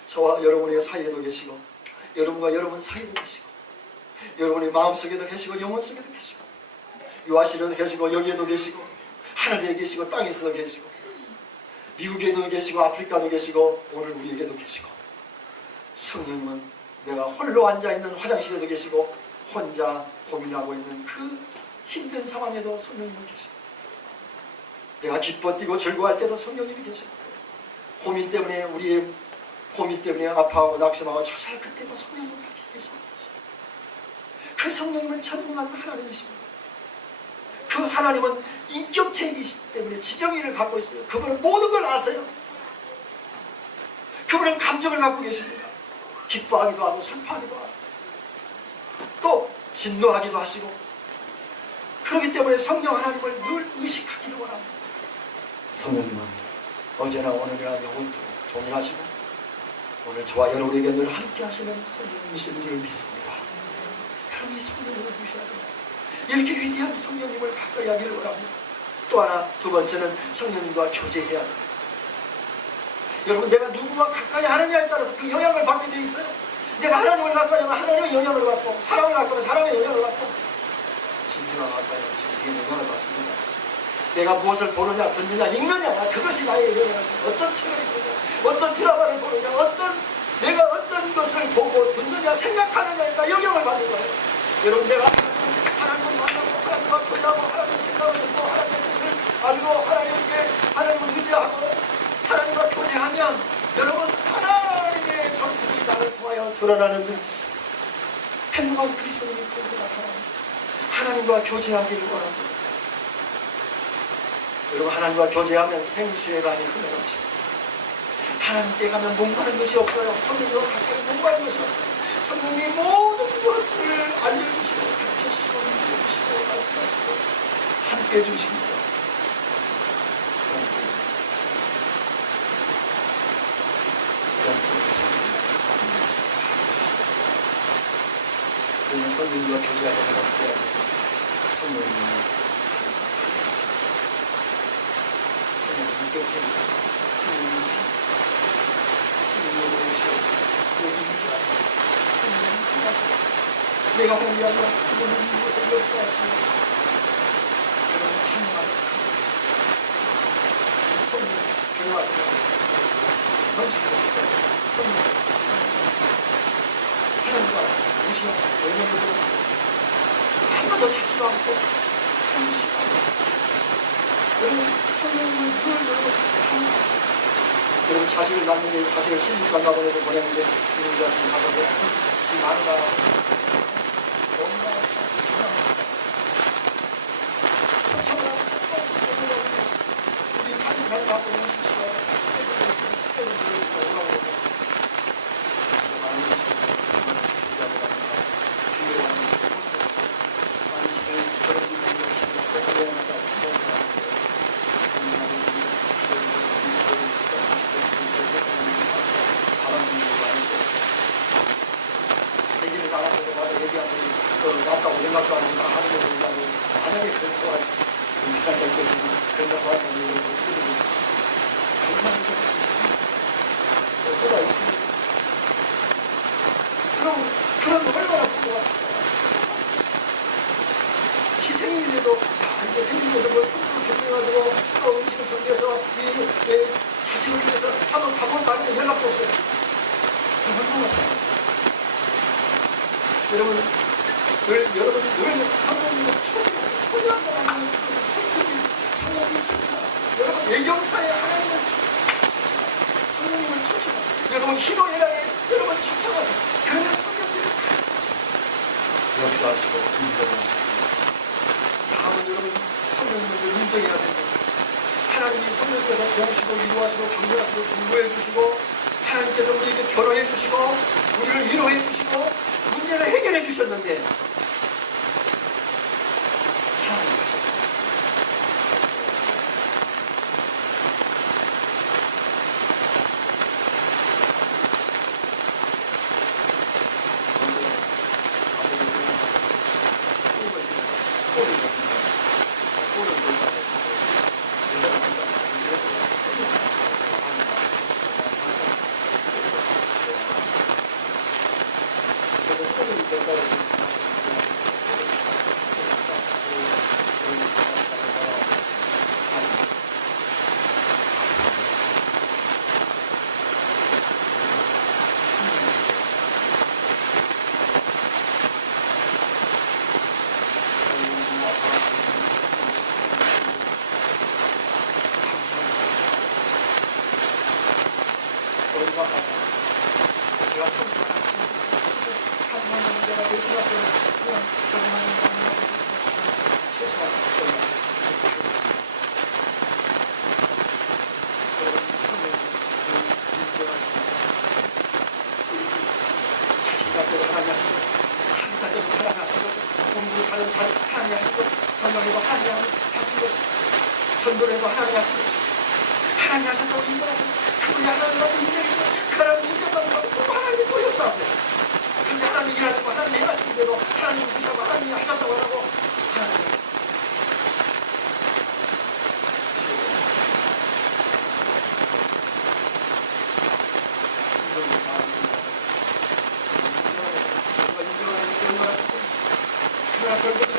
저와 여러분의 사이에도 계시고 여러분과 여러분 사이에도 계시고 여러분의 마음속에도 계시고 영혼 속에도 계시고 유아실에도 계시고 여기에도 계시고 하늘에 계시고 땅에서도 계시고 미국에도 계시고 아프리카도 계시고 오늘 우리에게도 계시고 성령님은 내가 홀로 앉아있는 화장실에도 계시고 혼자 고민하고 있는 그 힘든 상황에도 성령님은 계시고 내가 기뻐 뛰고 즐거워할 때도 성령님이 계시고 고민 때문에 우리의 고민 때문에 아파하고 낙심하고 좌절 그때도 성령님은 같이 계시고 그 성령님은 전능한 하나님이십니다. 그 하나님은 인격체이기 때문에 지정의를 갖고 있어요. 그분은 모든 걸 아세요. 그분은 감정을 갖고 계십니다. 기뻐하기도 하고 슬퍼하기도 하고 또 진노하기도 하시고 그렇기 때문에 성령 하나님을 늘 의식하기를 원합니다. 성령님은 어제나 오늘이나 영원토록 동일하시고 오늘 저와 여러분에게 늘 함께 하시는 성령님이신 줄 믿습니다. 그럼 이 성령님을 무시하지 마세요. 이렇게 위대한 성령님을 가까이 하기를 원합니다. 또 하나, 두 번째는 성령님과 교제해야 합니다. 여러분, 내가 누구와 가까이 하느냐에 따라서 그 영향을 받게 돼 있어요. 내가 하나님을 가까이 하면 하나님의 영향을 받고 사람을 가까이 하면 사람의 영향을 받고 진실과 가까이 하면 진실의 영향을 받습니다. 내가 무엇을 보느냐 듣느냐 읽느냐 그것이 나의 영향을 줍니다. 어떤 책을 읽느냐 어떤 드라마를 보느냐 내가 어떤 것을 보고 듣느냐 생각하느냐에 따라 영향을 받는 거예요. 여러분, 내가 하나님을 만나고 하나님과 교제하고 하나님의 생각을 듣고 하나님의 뜻을 알고 하나님을 의지하고 하나님과 교제하면 여러분 하나님의 성품이 나를 통하여 드러나는 줄 믿습니다. 행복한 그리스도인이 거기서 나타납니다. 하나님과 교제하기를 원합니다. 여러분, 하나님과 교제하면 생수의 강이 흘러넘칩니다. 하나님께 가면 목마른 것이 없어요. 성령님과 가까이 목마른 것이 없어요. 성령님이 모든 것을 알려주시고 가르쳐주시고 인도해주시고 말씀하시고 함께해 주십니다. 그러면 성령님과 교제하려면 어떻게 하겠습니까? 성령님을 그래서 함께하십니다. 성령님 인격체입니다. 성령님 오시옵소서. 여기 임재하소서. 성령님 임하시옵소서. 내가 하는 게 아니라 성령님 이곳에 역사하시며 여러분 한마디 성령님 교회와서 번식을 하니까 성령님 하나님과 무시하고 외면으로 한 번도 찾지도 않고 무시하고 여러분 성령님을 늘 여러분 여러분 자식을 낳는데 자식을 시집장가 보내서 보냈는데 이런 자식이 가서 지 마누라 뭔가 천천히 우리 살인사를 갖고 오는 십시오. 10대들 오라고 그러고 마누라 주주하고 갑니다. 주의를 하는 집에 아니 집에 그런 분들이 집에 거주해야 한다고 얘기를 나가고 가서 얘기하고 낫다고 연락도 안 하고 다 하늘에서 온다고 만약에 그렇다고 하지 생각할 때 지금 그런다고 한다면 여러분 어떻게 되겠습니까? 그런 사람이 좀 있습니다. 어쩌다 있습니다. 그럼 얼마나 부모가 지 생일이 돼도 이제 생일 돼서 뭐 선물을 준비해가지고 또 음식을 준비해서 이 자식을 위해서 한번 가볼까 하는데 연락도 없어요. 그럼 얼마나 사랑하세요? 여러분 늘 성령님을 초대한다고 하는 성령이 있습니다. 여러분 예경사에 하나님을 초청하세요. 성령님을 초청하세요. 여러분 희노애락에 여러분 초청하세요. 그러면 성령께서 말씀하시고 역사하시고 인도하시고 다음은 여러분 성령님을 인정해야 됩니다. 하나님이 성령께서 도우시고 인도하시고 격려하시고 중보해 주시고 하나님께서 우리에게 변호해 주시고 우리를 위로해 주시고 문제를 해결해 주셨는데 하나님 하셨습니다. 제가 평소에 감사하는 데가 내 생각대로 그냥 적응하는 방법을 최소한 성령님을 인정하시고 자식 잡대로 하나님 하시고 사기 잡대로 하나님 하시고 공부 사는 잘 하나님 하시고 건강에도 하나님 하신 것이 전도에도 하나님 하신 것이 하나님 하셨다고 인정하고 그분이 하나님이라고 인정했고 그 하나님 인정받는 거 또 하나님이 또 역사하세요. 그런데 하나님이 일하시고 하나님이 행하시는데도 하나님이 무시하고 하나님이 하셨다고 하고 하나님이 인정하는 게 얼마나 슬픈 그러나 결국은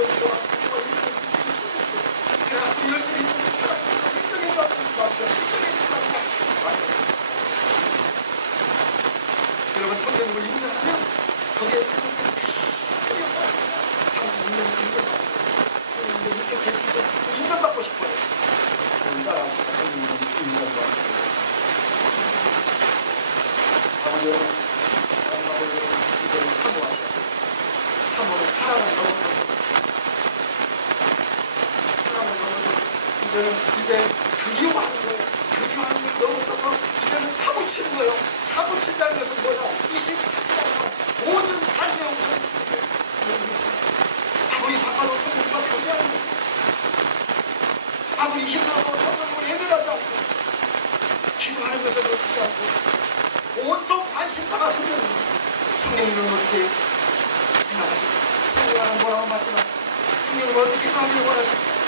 그러나 그 열심히 있는 사람들 인정해주었던 것 같아요. 인정해주었던 여러분 성령님을 인정하면 거기에 성령께서 계속 역사하십니다. 당신 인정받고 성령님의 인격 제시를 자꾸 인정받고 싶어요. 그럼 따라서 성령님을 인정받고 다만 여러분 이제는 사모하셔야 돼요. 사모는 사랑을 넘어서서 이제 그리워하는 거예요. 그리워하는 걸 넘어서서 이제는 사무치는 거예요. 사무친다는 것은 뭐냐? 24시간 동안 모든 삶의 우선순위를 성령님이 아무리 바빠도 성령님과 교제하는 것입니다. 아무리 힘들어도 성령님을 예배하지 않고 기도하는 것을 놓치지 않고 온통 관심사가 성령님입니다. 성령님은 어떻게 생각하십니까? 성령님은 뭐라고 말씀하십니까? 성령님은 어떻게 하기를 원하십니까?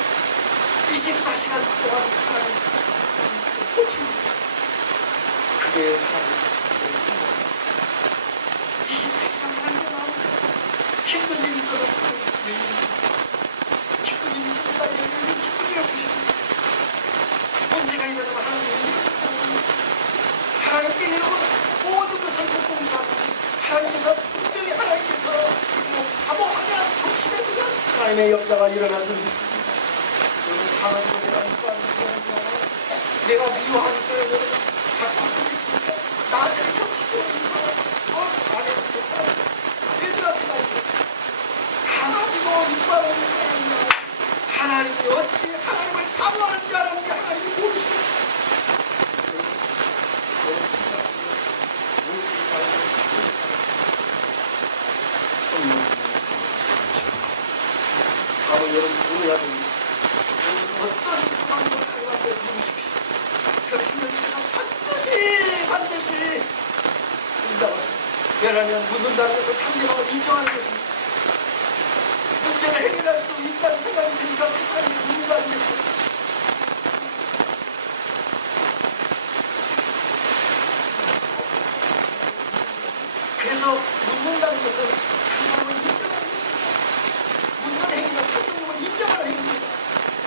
24시간 동안 하나님 꽂힙니다. 그게 하나님의 생각입니다. 24시간 하나님의 마음 힘든 일이 있어도 성령님 기쁜 일이 있어도 딸이 기쁜 일을 주십니다. 문제가 일어나면 하나님이 하나님께 이르고 모든 것을 공공지하고 하나님께서 분명히 하나님께서 이제는 사모하면 중심에 두면 하나님의 역사가 일어나는 것입니다. 하나님을 내가 이뻐하는 거야. 내가 미워하니까 갖고 부딪히니까 나한테는 형식적으로 이상하고 안에는 못하는 애들한테 나오고 강아지도 이뻐하는 사람이냐고 하나님이 어찌 하나님을 사모하는지 알았는지 하나님이 모르시겠어요. 여러분 생각하시면 무엇을 알고 성령님을 사모하시는 다음은 여러분 물어야 됩니다. 어떤 상황으로 하나님께 물으십시오. 그 성령님께서 반드시 응답하십니다. 왜냐하면 묻는다는 것은 상대방을 인정하는 것입니다. 문제를 해결할 수 있다는 생각이 드니까 그 사람이 누군가 아니겠어요? 그래서 묻는다는 것은 그 사람을 인정하는 것입니다. 묻는 행위는 성경님을 인정하는 행위입니다.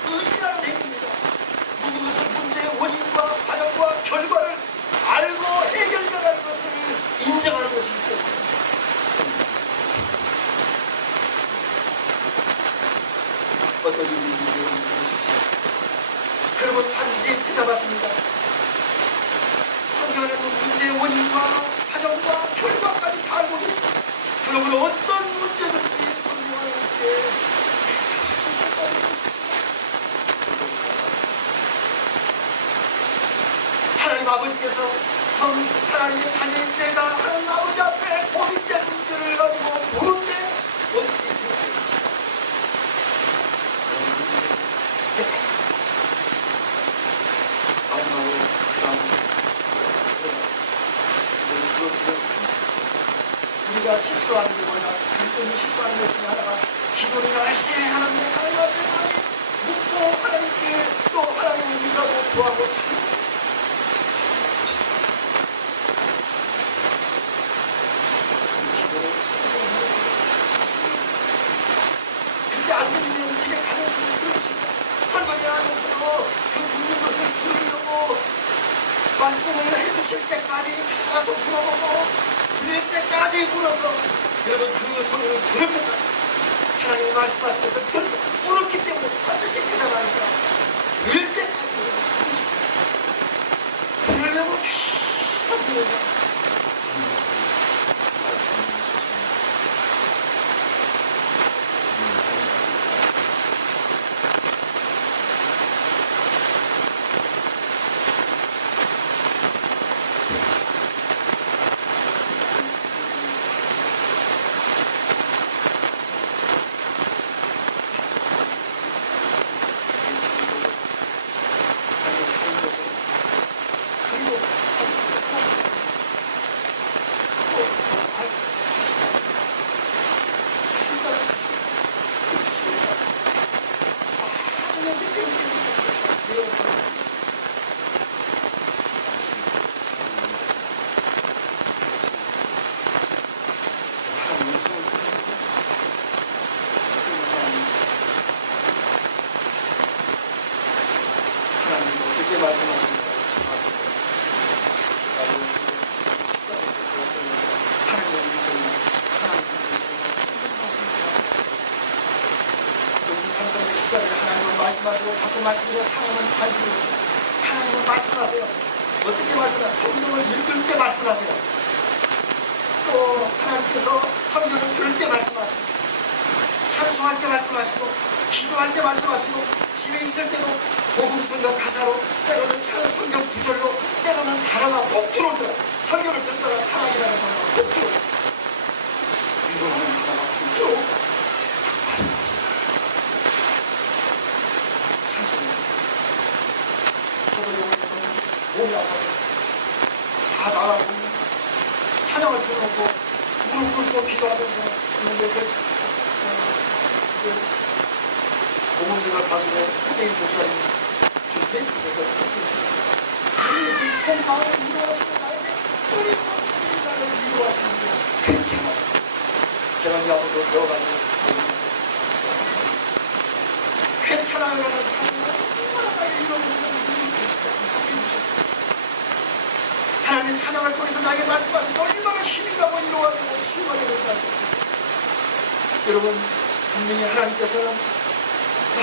의지하는 행위입니다. 묻는 것은 문제의 원인과 과정과 결과를 알고 해결하는 것을 인정하는 것이기 때문에 어떤 일이 묻으십시오. 그러면 반드시 대답하십니다. 성경하는 문제의 원인과 과정과 결과까지 다 알고 계십니다. 그러면 어떤 문제든지 성경하는게 하나님 아버지께서 하나님의 자녀인 내가 하나님 아버지 앞에 고민된 문제를 가지고 물을 때 어찌 그렇게 하시겠습니까? 그때까지 마지막으로 그 다음 이제 그것을 우리가 실수하는 게 뭐냐, 그리스도인이 실수하는 것 중에 하나가 기도를 열심히 하는데 하나님 앞에 많이 묻고 하나님께 또 하나님을 의지하고 구하고 찾는 그때 안 들리면 집에 가면서도 들으십니다. 설거지 하면서도 그 묻는 것을 들으려고 말씀을 해주실 때까지 계속 물어보고 들릴 때까지 물어서 여러분 그 소리를 들을 때까지 하나님이 말씀하시면서 물었기 때문에 반드시 대답하니까 들을 때까지 들으려고 계속 물으면 말씀을 주시는 말씀하십니다. 하나님의 위선이 여기 3장의 14절에 하나님은 말씀하시고 다섯 말씀에 사람은 관심입니다. 하나님은 말씀하세요. 어떻게 말씀하세요? 성경을 읽을 때 말씀하세요. 또 하나님께서 성경을 들을 때 말씀하시고 찬송할 때 말씀하시고 기도할 때 말씀하시고 집에 있을 때도 복음성과 가사로 때로는 성경 구절로 때로는 단어가 훅 들어오더라. 성경을 듣다가 사랑이라는 단어가 훅 들어오더라. 위로라는 단어가 훅 들어오더라. 말씀하시더라. 찬송합니다. 저도 요번에 몸이 아파서 다 나가고 찬양을 들어놓고 무릎 꿇고 기도하면서 있는데 복음성가 가수고 후대인 목사님 주페이크에서 이 손가락을 위로하시고 나에게 끊임없이 나를 위로하시는데 괜찮아요. 제가 이 앞으로 배워가지고 괜찮아요라는 찬양을 얼마나 나에게 위로해주셨어요. 하나님의 찬양을 통해서 나에게 말씀하신 얼마나 힘이 나고 위로가 되고 치유가 되는 걸 수 있었어요. 여러분 분명히 하나님께서는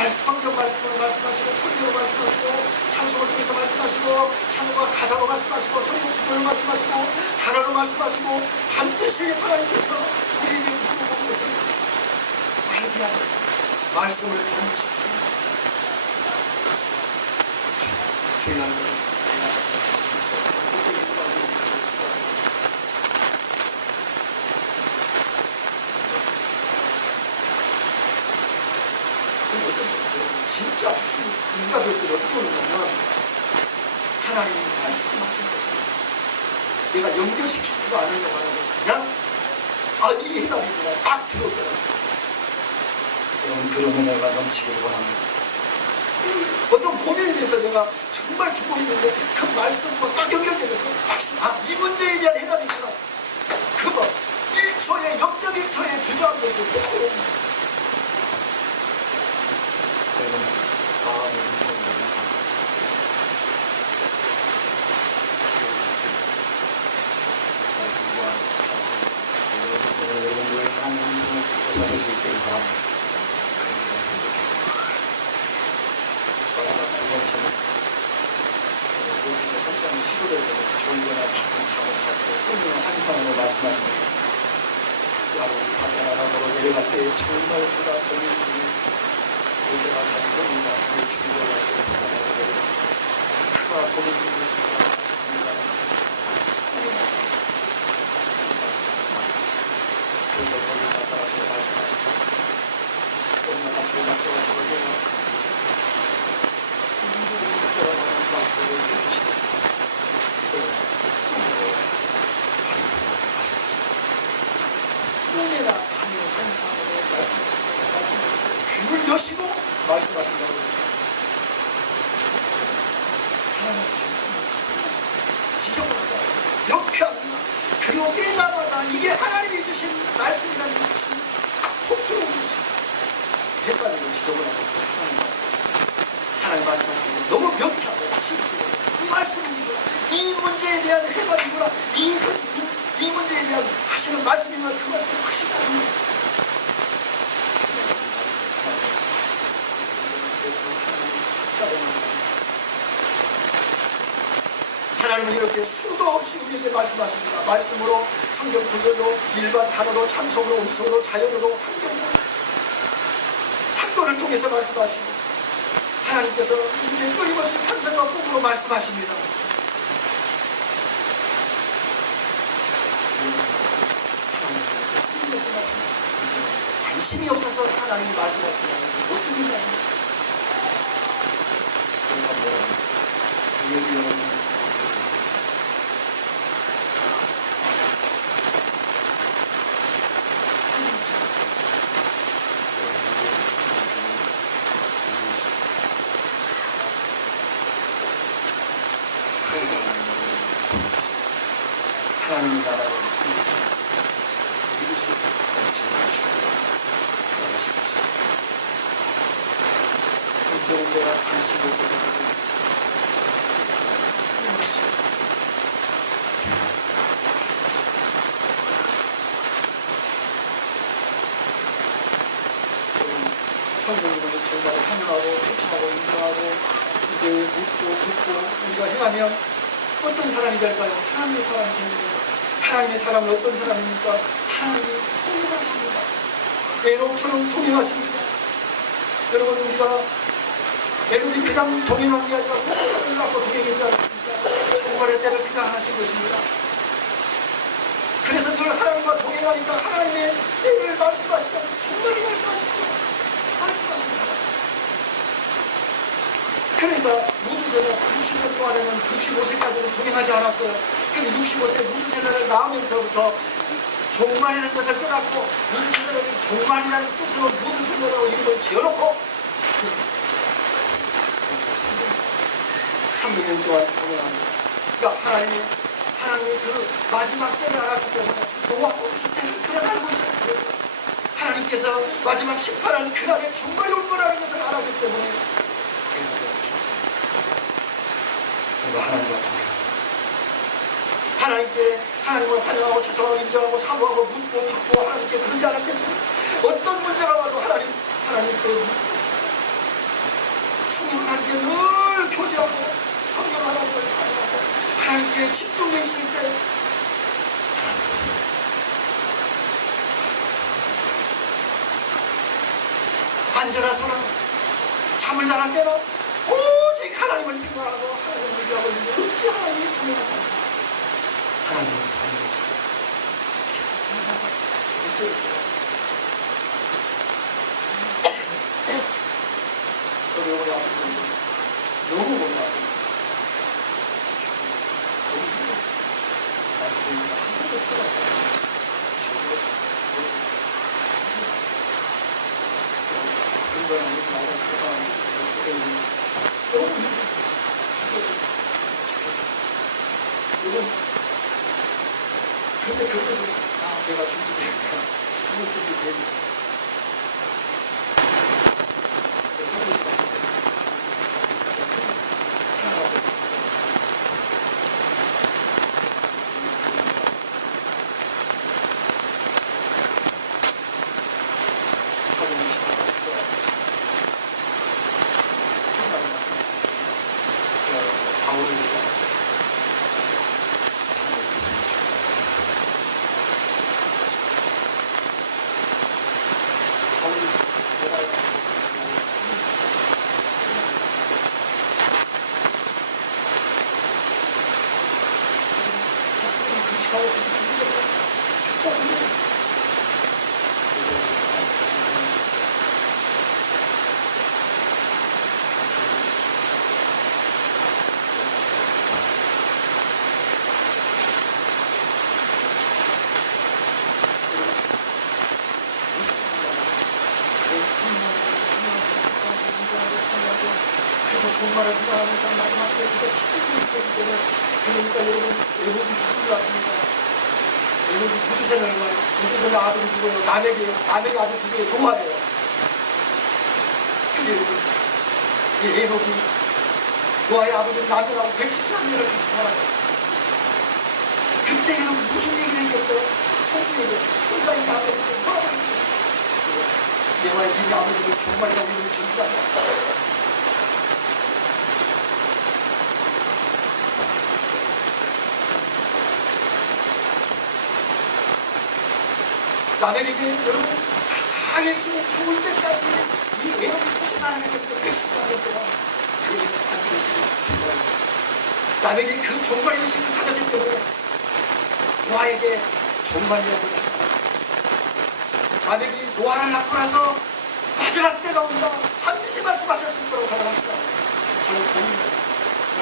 성경 말씀으로 말씀하시고 설교로 말씀하시고 찬송을 통해서 말씀하시고 찬송과 가사로 말씀하시고 성경 구절로 말씀하시고 단어로 말씀하시고 반드시 하나님께서 우리에게 물어보는 것을 알게 하셔서 말씀을 반드시 하십니다. 중요한 것은 진짜 확실히 응답을 어떻게 오느냐면 하나님이 말씀하신 것입니다. 내가 연결시키지도 않으려고 하는데 그냥 이 해답이구나 딱 들어오더라고요. 그런 은혜가 넘치기를 원합니다. 어떤 고민에 대해서 내가 정말 두고 있는데 그 말씀과 딱 연결되면서 확실히 이 문제에 대한 해답이 있구나. 그거 1초에 0.1초에 주저앉는 줄 듣고 여러분 마음의 음성들이 말씀과 여러분들의 하나님의 음성을 듣고 사실 수 있기를 바랍니다. 두 번째는 여기서 석사님 시도를 졸거나 깊은 잠을 잡고 꿈이나 환상으로 말씀하신 게 있습니다. 야곱이 바다나라로 내려갈 때에 정말 그가 고민 중에 에서가 자기 형님과 자기 죽이려고 할 때 바다나라로 내려갑니다. 그가 고민 중에 그래서 거기 나타나서 말씀하시고 거기 나타나서 약속하시고 약속을 해주시고 환상으로 말씀하시고 꿈에나 밤의 환상으로 말씀하시고 귀를 여시고 말씀하신다고 했습니다. 하나님 주신 꿈을 지저분하지 않습니다. 명쾌합니다. 그리고 깨자마자 이게 하나님이 주신 말씀이라는 것이 훅 들어오는 것입니다. 헷갈리고 지저분하고 하나님 말씀하십니다. 하나님 말씀하시면서 너무 명쾌하고 확실히 이 말씀이구나, 이 문제에 대한 해답이구나, 이 문제에 대한 하시는 말씀이구나, 그 말씀을 확실히 아닙니다. 하나님은 이렇게 수도 없이 우리에게 말씀하십니다. 말씀으로, 성경 구절로, 일반 단어로, 찬송으로, 음성으로, 자연으로, 환경으로, 사건을 통해서 말씀하시고 하나님께서 우리에게 끊임없이 환상과 꿈으로 말씀하십니다. 하나님께서 말씀하십니다. 관심이 없어서 하나님이 말씀하신다는 것은 무슨 말씀입니까? 그러니까 여러분, 우리에게 여러분이 하나님의 나라를 이루시고 이루시고 정말 축복하시옵소서. 언제는 내가 관심이 없어서 성령님을 정말 환영하고 초청하고 인정하고 이제 묻고 듣고 우리가 행하면 어떤 사람이 될까요? 하나님의 사람이 됩니다. 하나님의 사람은 어떤 사람입니까? 하나님이 통행하십니다. 애굽처럼 통행하십니다. 여러분, 우리가 애굽이 그냥 통행한 게 아니라 목사를 갖고 통행했지 않습니까? 종말의 때를 생각하신 것입니다. 그래서 늘 하나님과 동행하니까 하나님의 때를 말씀하시잖아요. 종말을 말씀하시죠. 말씀하십니다. 그러니까 무두세는 60년 동안에는 65세까지는 동행하지 않았어요. 근데 65세 무두세를 낳으면서부터 종말이라는 것을 깨닫고 무두세는 종말이라는 뜻으로 무두세라고 이름을 지어놓고 300년 동안 동행합니다. 그러니까 하나님의 그 마지막 때를 알았기 때문에 노아 홍수 때를 그냥 알고 있어요. 하나님께서 마지막 심판하는 그날에 종말이 올 거라는 것을 알았기 때문에 하나님과 하나님을 환영하고 초청하고 인정하고 사모하고 묻고 듣고 하나님께 그러지 않았겠어요? 어떤 문제가 와도 하나님께 성령 하나님께 늘 교제하고 성령 하나님을 사모하고 하나님께 집중해 있을 때 하나님께서 안전한 사람, 잠을 잘 안 때나 오직 하나님을 생각하고 하나님을 의지하고 있는데 어찌 하나님이 분명하지 않습니까? 하나님은 분명하시고 계속 분명하셔서 죽을 때를 생각하면서 저도 이번에 아프면서 너무 몸이 아픕니다. 너무 힘들어. 난 그래서 한 번도 찾았어요. 죽어. 그건 아니지 말고 그거 여러분 죽여도 좋겠다. 이건 근데 그러면서 내가 준비되니까 죽을 준비되니까 그래서 우리 앞에서 바울을 얘기하면서 삶의 인생을 주장합니다. 바울이 로마에 가서 사실은 금식하고 죽는 거 죽지 않는 거예요. 그래서 무슨 사람이 그래서 좋은 말을 생각하면서 마지막 때 우리가 집중이 있었기 때문에 그러니까 여러분 에녹이 누구를 낳습니까? 에녹이 무두셀을 낳아요. 무두셀의 아들이 누구예요? 라멕이에요. 라멕의 아들 누구예요? 노아예요. 근데 여러분 이 에녹이 노아의 아버지 라멕하고 113년을 같이 살아요. 그때 여러분 무슨 얘기를 했겠어요? 손주에게 손자인 라멕에게 뭐라고 했겠어요? 내와의 네 아버지를 종말이라고 이름을 전주가 아니야? 라멕에게 여러분 가장 핵심이 죽을 때까지 이 에녹이 무슨 말을 했겠어요? 114년 동안 그 안그릇을 종말 라멕이 그 종말 의식을 가졌기 때문에 노아에게 종말 이야기를 하죠. 라멕이 노아를 낳고 나서 마지막 때가 온다 반드시 말씀하셨을 거라고 저는 확신합니다. 저는 봅니다.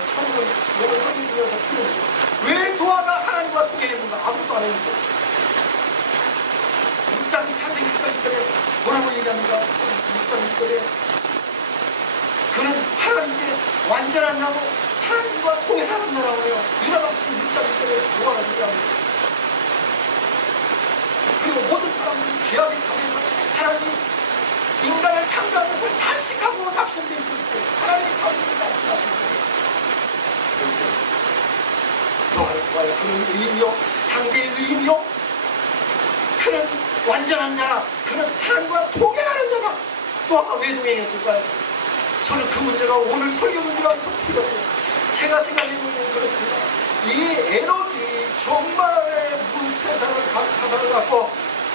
처음으로 이걸 설명드리면서 풀어내죠. 왜 노아가 하나님과 동행했는가? 아무것도 안 했는데 6장 창세기 6장 1절에 뭐라고 얘기합니까? 6장 1절에 그는 하나님께 완전한 나무 하나님과 동행하는 나라고 해요. 유다없이 6장 1절에 노아가 소개하면서 그리고 모든 사람들이 죄악의 가운데서 하나님이 인간을 창조한 것을 탄식하고 낙심되어 있을 때 하나님이 당신을 낙심하실 때 그런데 노아를 통하여 그는 의인이요 당대의 의인이요 그는 완전한 자라 그는 하나님과 동행하는 자다. 노아가 왜 동행했을까요? 저는 그 문제가 오늘 설교 준비하면서 풀렸어요. 제가 생각해보면 그렇습니다. 이 에녹이 종말의 사상을 갖고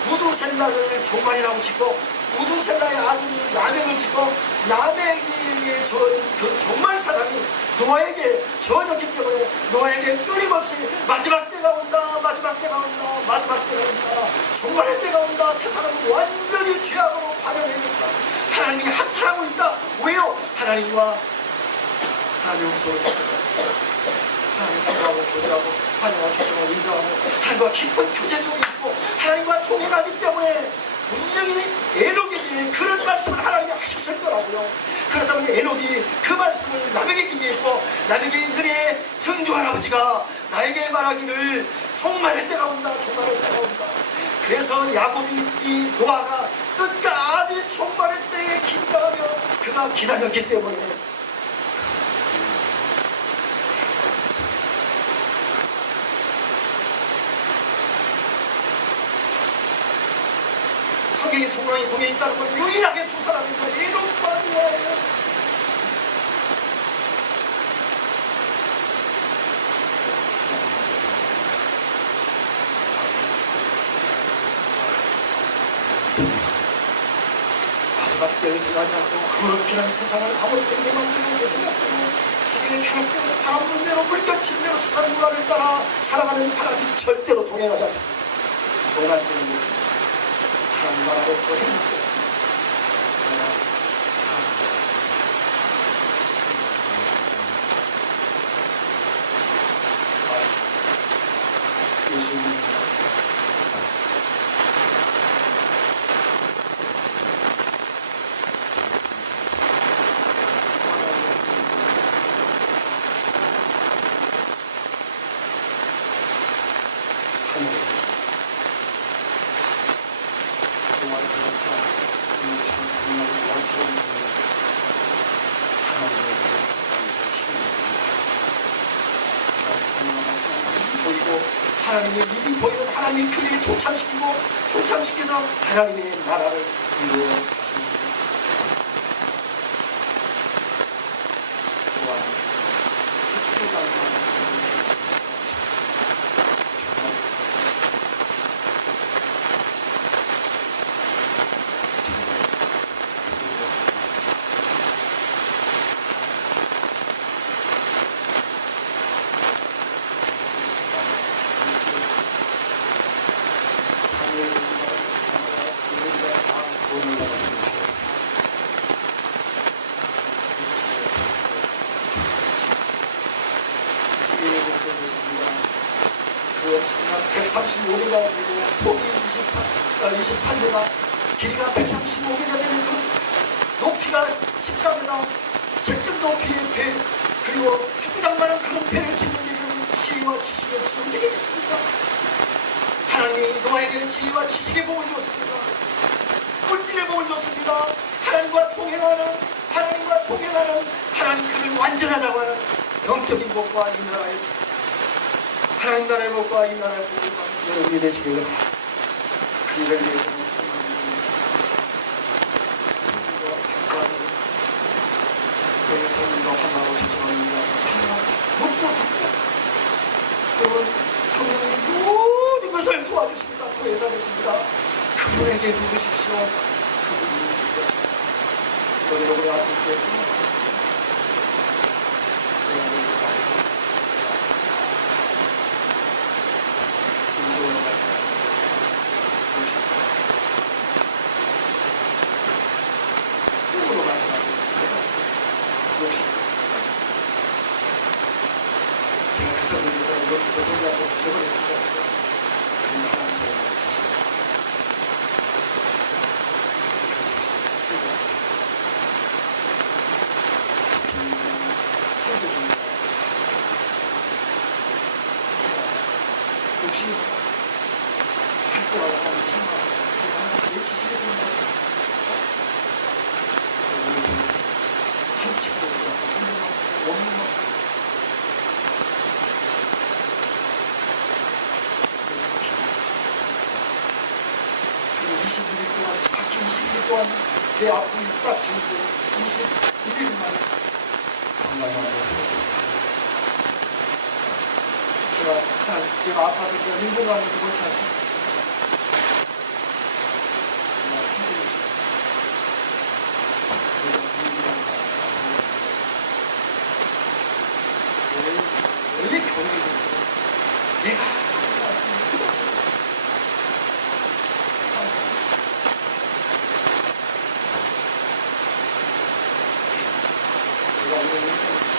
무두셀라를 종말이라고 짓고 무두셀라의 아들이 라멕을 짓고 라멕에게 주어진 그 종말 사상이 노아에게 주어졌기 때문에 노아에게 끊임없이 마지막 때가 온다 마지막 때가 온다 마지막 때가 온다 종말의 때가 온다 세상은 완전히 죄악으로 관영해졌다 하나님이 한탄하고 있다. 왜요? 하나님과 하나님의 음성을 하나님을 사랑하고 교제하고 하나님과 조정하고 인정하고 하나님과 깊은 교제 속에 있고 하나님과 통행하기 때문에 분명히 에녹에게 그런 말씀을 하나님이 하셨을 거라고요. 그렇다면 에녹이 그 말씀을 남에게 얘기했고 남에게 너의 정주 할아버지가 나에게 말하기를 종말의 때가 온다 종말의 때가 온다. 그래서 야곱이 이 노아가 끝까지 종말의 때에 긴장하며 그가 기다렸기 때문에 성경에 동행이 있다는 건 유일하게 두 사람입니다. 에녹과 노아예요. 마지막 때를 생각하고 그렇게는 세상을 아무렇게 만들고 생각되고 세상의 쾌락대로 바람 불대로 물결친 대로 세상 문화를 따라 살아가는 바람이 절대로 동행하지 않습니다. 동안적인 모습 하나님 나라로 더 행복이 없습니다. 예수님 제가 인간을 원처럼 보면서 하나님의 여기서 일이 보이고 하나님의 일이 보이는 하나님의 교회에 동참시켜서 하나님의 나라를 이루어 가시는 줄 믿습니다. 또한 축도장만 지혜의 복도 좋습니다. 그 엄청난 135m 되고 폭이 28m, 길이가 135m 되는 그 높이가 14m, 책정 높이의 배, 그리고 축구장만한 그런 배를 짓는 게 여러분 지혜와 지식이 없이 어떻게 짓습니까? 하나님이 노아에게 지혜와 지식의 복을 줬습니다. 물질의 복을 줬습니다. 하나님과 통행하는 하나님 그를 완전하다고 하는 영적인 복과 이 나라의 하나님 나라의 복과 이 나라의 복을 받는 여러분이 되시기를 바랍니다. 그 일을 위해서는 성령과 환호하고 초청하는 일하고 사랑하고 묻고 듣고 여러분 성령이 모든 것을 도와주십니다. 구해사 되십니다. 그분에게 누구십시오. 그분이 준비하십니다. 저 여러분의 아플 때 고맙습니다. 내가 너희를 알죠. 인성으로 말씀하시는 것을 무엇입니까? 꿈으로 말씀하시는 것을 제가 알겠습니다. 무엇입니까? 제가 그 성경에서 여기서 성경에서 주석을 했을 때 그래서 그는 하나님 저를 보시십니다. 욕심 할 때마다 하나님 참아하시고 내 지식에서 만나주셨습니다. 그래서 한 책도 보고 성경하고 원문하고 그리고 21일 동안 정확히 21일 동안 내 아픔이 딱 정리되고 21일 만에 건강하게 회복했습니다. 제가 내가 아파서 내가 일본 가면서 그렇지 않습니까? 정말 생각이죠. 그래서 미국이라는 왜 교회에 있는 내가 하는 말씀을 그것을 항상 제가 이런 일을